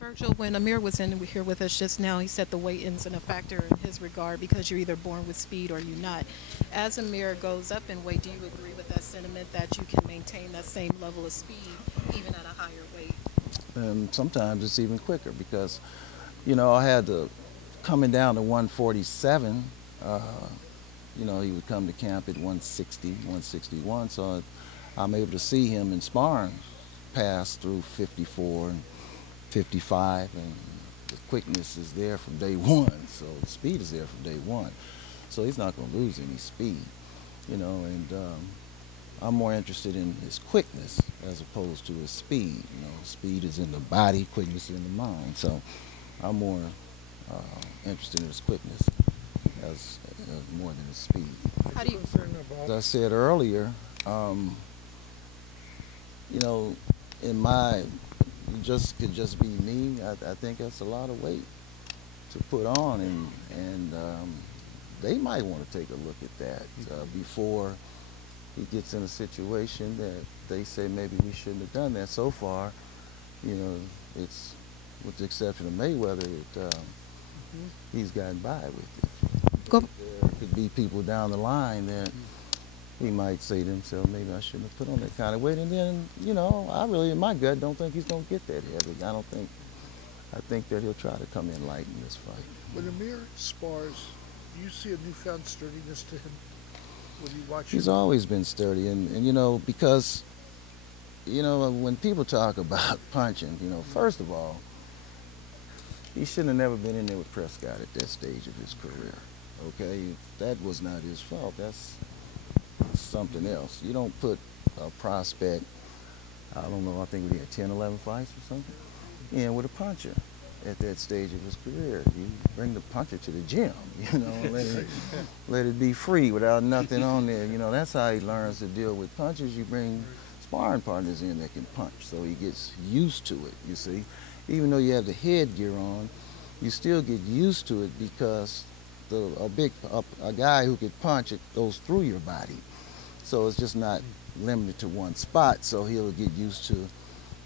Virgil, when Amir was in here with us just now, he said the weight isn't a factor in his regard because you're either born with speed or you're not. As Amir goes up in weight, do you agree with that sentiment that you can maintain that same level of speed even at a higher weight? And sometimes it's even quicker because, I had to coming down to 147. Uh, he would come to camp at 160, 161. So I'm able to see him in sparring pass through 54 and 55, and the quickness is there from day one. So the speed is there from day one. So he's not going to lose any speed, and I'm more interested in his quickness as opposed to his speed. Speed is in the body, quickness is in the mind. So I'm more interested in his quickness as more than his speed. How do you? As I said earlier, you know, in my could just be me. I think that's a lot of weight to put on, and they might want to take a look at that before he gets in a situation that they say maybe we shouldn't have done that. So far, it's with the exception of Mayweather, he's gotten by with it. Go. There could be people down the line that he might say to himself, maybe I shouldn't have put on that kind of weight. And then, I really, in my gut, don't think he's going to get that heavy. I think that he'll try to come in light in this fight. When Amir spars, do you see a newfound sturdiness to him when you watch He's him? always been sturdy, and because, when people talk about punching, first of all, he shouldn't have never been in there with Prescott at that stage of his career, okay? That was not his fault. That's something else. You don't put a prospect, I don't know, I think we had 10, 11 fights or something, in with a puncher at that stage of his career. You bring the puncher to the gym, let it be free without nothing on there. That's how he learns to deal with punches. You bring sparring partners in that can punch, so he gets used to it, you see. Even though you have the headgear on, you still get used to it because a guy who could punch, it goes through your body. So it's just not limited to one spot, so he'll get used to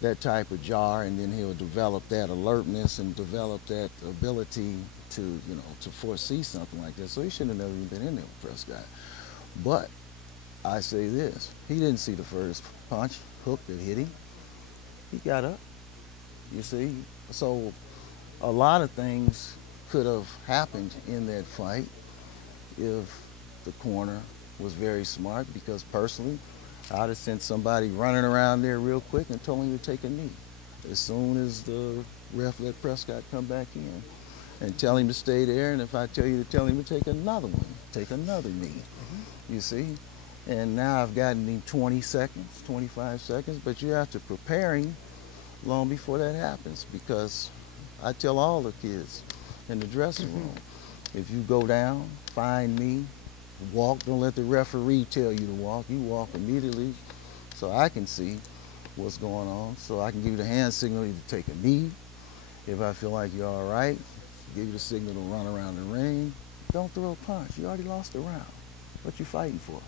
that type of jar, and then he'll develop that alertness and develop that ability to, to foresee something like that. So he shouldn't have never even been in there with Prescott. But I say this, he didn't see the first punch, hook that hit him. He got up, you see. So a lot of things could have happened in that fight if the corner was very smart, because personally, I'd have sent somebody running around there real quick and told him to take a knee. As soon as the ref let Prescott come back in, and tell him to stay there, and if I tell you to tell him to take another one, take another knee, you see? And now I've gotten him 20 seconds, 25 seconds, but you have to prepare him long before that happens, because I tell all the kids in the dressing room, if you go down, find me, walk, don't let the referee tell you to walk. You walk immediately so I can see what's going on, so I can give you the hand signal to take a knee. If I feel like you're all right, give you the signal to run around the ring. Don't throw a punch. You already lost the round. What you fighting for?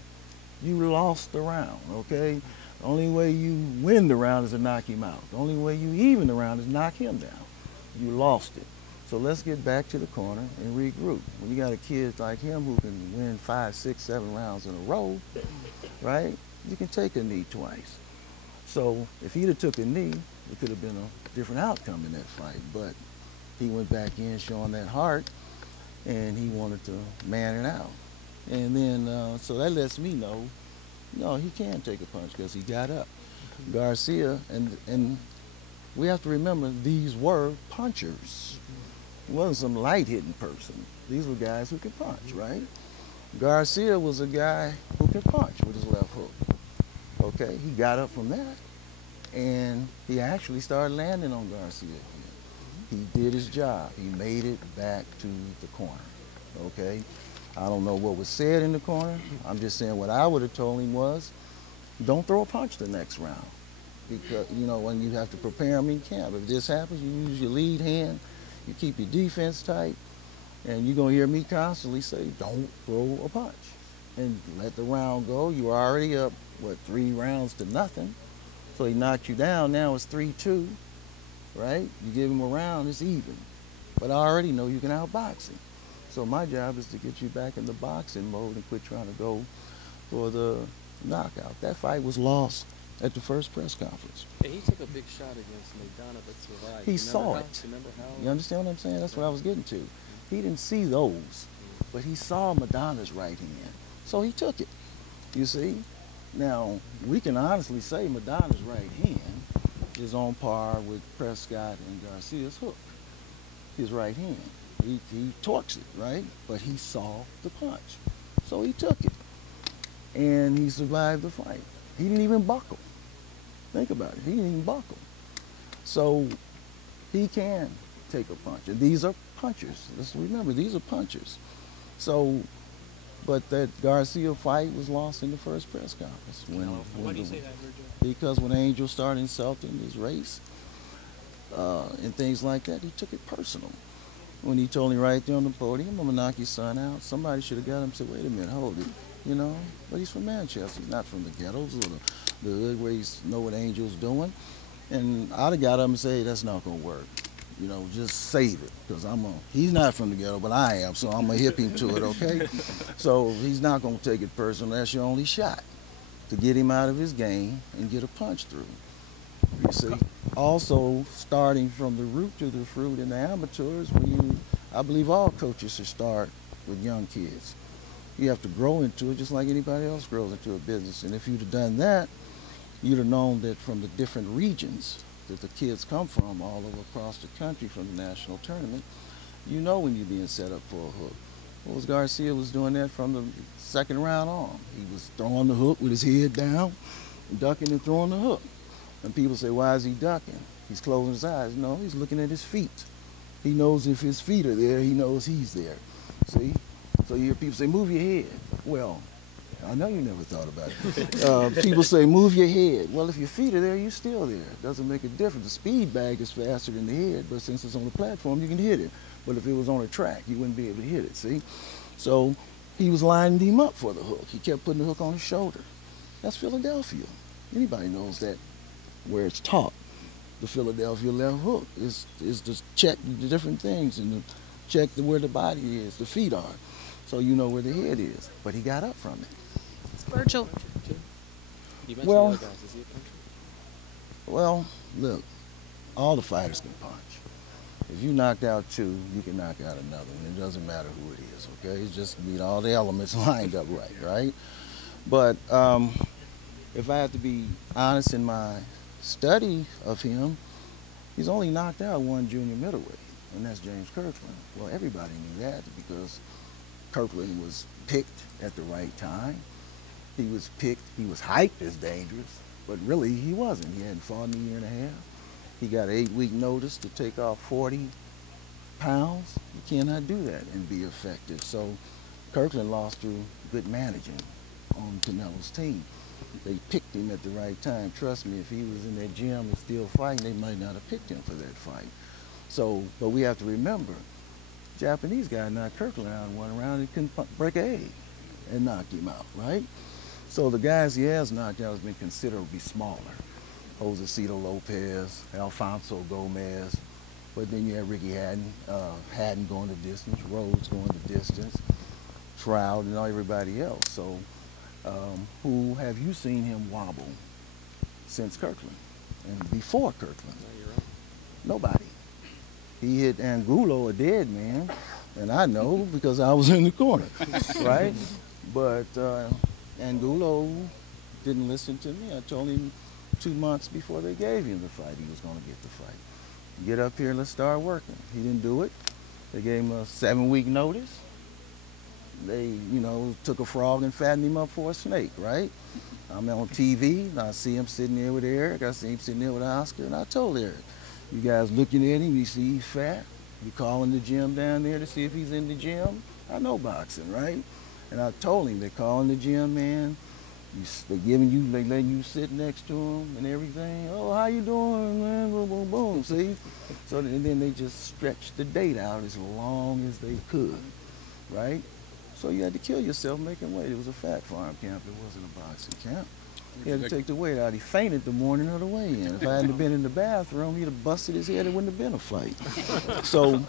You lost the round, okay? The only way you win the round is to knock him out. The only way you even the round is knock him down. You lost it. So let's get back to the corner and regroup. When you got a kid like him who can win 5, 6, 7 rounds in a row, right? You can take a knee twice. So if he'd have took a knee, it could have been a different outcome in that fight. But he went back in showing that heart, and he wanted to man it out. And then, so that lets me know, no, he can take a punch because he got up. Garcia, and we have to remember, these were punchers. He wasn't some light-hitting person. These were guys who could punch, right? Garcia was a guy who could punch with his left hook. Okay, he got up from that, and he actually started landing on Garcia again. He did his job. He made it back to the corner, okay? I don't know what was said in the corner. I'm just saying what I would have told him was, don't throw a punch the next round. Because, when you have to prepare him in camp, if this happens, you use your lead hand, you keep your defense tight, and you're going to hear me constantly say, don't throw a punch. And let the round go. You're already up, 3 rounds to nothing. So he knocked you down. Now it's 3-2. right? You give him a round, it's even. But I already know you can outbox him. So my job is to get you back in the boxing mode and quit trying to go for the knockout. That fight was lost at the first press conference. Hey, he took a big shot against Maidana but survived. He saw it. Remember how? You understand what I'm saying? That's what I was getting to. He didn't see those, but he saw Madonna's right hand. So he took it, you see? Now, we can honestly say Madonna's right hand is on par with Prescott and Garcia's hook, his right hand. He torques it, right? But he saw the punch. So he took it. And he survived the fight. He didn't even buckle. Think about it. He didn't even buckle. So he can take a punch. And these are punchers. Let's remember, these are punchers. So, but that Garcia fight was lost in the first press conference. Why do you say that, Virgil? Because when Angel started insulting his race and things like that, he took it personal. When he told me right there on the podium, I'm going to knock your son out, somebody should have got him and said, wait a minute, hold it, you know? But he's from Manchester. He's not from the ghettos or the hood where he know what Angel's doing. And I'd have got him and say, hey, that's not going to work. You know, just save it, because he's not from the ghetto, but I am, so I'm going to hip him to it, okay? So he's not going to take it personal. That's your only shot to get him out of his game and get a punch through. You see? Also, starting from the root to the fruit in the amateurs, I believe all coaches should start with young kids. You have to grow into it just like anybody else grows into a business. And if you'd have done that, you'd have known that from the different regions that the kids come from all over across the country from the national tournament, you know when you're being set up for a hook. Well, Garcia was doing that from the second round on. He was throwing the hook with his head down, ducking and throwing the hook. And people say, why is he ducking? He's closing his eyes. No, he's looking at his feet. He knows if his feet are there, he knows he's there. See? So you hear people say, move your head. Well, I know you never thought about it. People say, move your head. Well, if your feet are there, you're still there. It doesn't make a difference. The speed bag is faster than the head, but since it's on the platform, you can hit it. But if it was on a track, you wouldn't be able to hit it, see? So he was lining him up for the hook. He kept putting the hook on his shoulder. That's Philadelphia. Anybody knows that. Where it's taught, the Philadelphia left hook is to check the different things and to check where the body is, the feet are, so you know where the head is. But he got up from it. Virgil. You mentioned Well, the other guys. Is he a puncher? Well, look, all the fighters can punch. If you knocked out two, you can knock out another one. It doesn't matter who it is, okay? It's just need all the elements lined up right? But if I have to be honest in my study of him, he's only knocked out one junior middleweight, and that's James Kirkland. Well, everybody knew that because Kirkland was picked at the right time. He was picked, he was hyped as dangerous, but really he wasn't. He hadn't fought in a year and a half. He got an 8-week notice to take off 40 pounds. You cannot do that and be effective. So Kirkland lost through good managing on Canelo's team. They picked him at the right time. Trust me, if he was in that gym and still fighting, they might not have picked him for that fight. So, but we have to remember, Japanese guy knocked Kirkland out in one round and couldn't break an egg and knocked him out, right? So the guys he has knocked out has been considerably smaller. Josecito Lopez, Alfonso Gomez, but then you have Ricky Haddon going the distance, Rhodes going the distance, Trout, and everybody else. So who have you seen him wobble since Kirkland and before Kirkland? Nobody. He hit Angulo, a dead man, and I know because I was in the corner, right? But Angulo didn't listen to me. I told him 2 months before they gave him the fight he was going to get the fight. Get up here, let's start working. He didn't do it. They gave him a 7-week notice. They, you know, took a frog and fattened him up for a snake, right? I'm on TV, and I see him sitting there with Eric. I see him sitting there with Oscar, and I told Eric, you guys looking at him, you see he's fat. You calling the gym down there to see if he's in the gym. I know boxing, right? And I told him, they're calling the gym, man. They're giving you, they letting you sit next to him and everything. Oh, how you doing, man? Boom, boom, boom, see? So and then they just stretched the date out as long as they could, right? So you had to kill yourself making weight. It was a fat farm camp. It wasn't a boxing camp. He had to take the weight out. He fainted the morning of the weigh-in. If I hadn't been in the bathroom, he'd have busted his head. It wouldn't have been a fight. So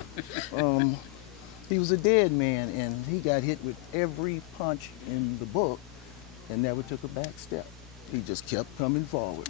he was a dead man, and he got hit with every punch in the book and never took a back step. He just kept coming forward.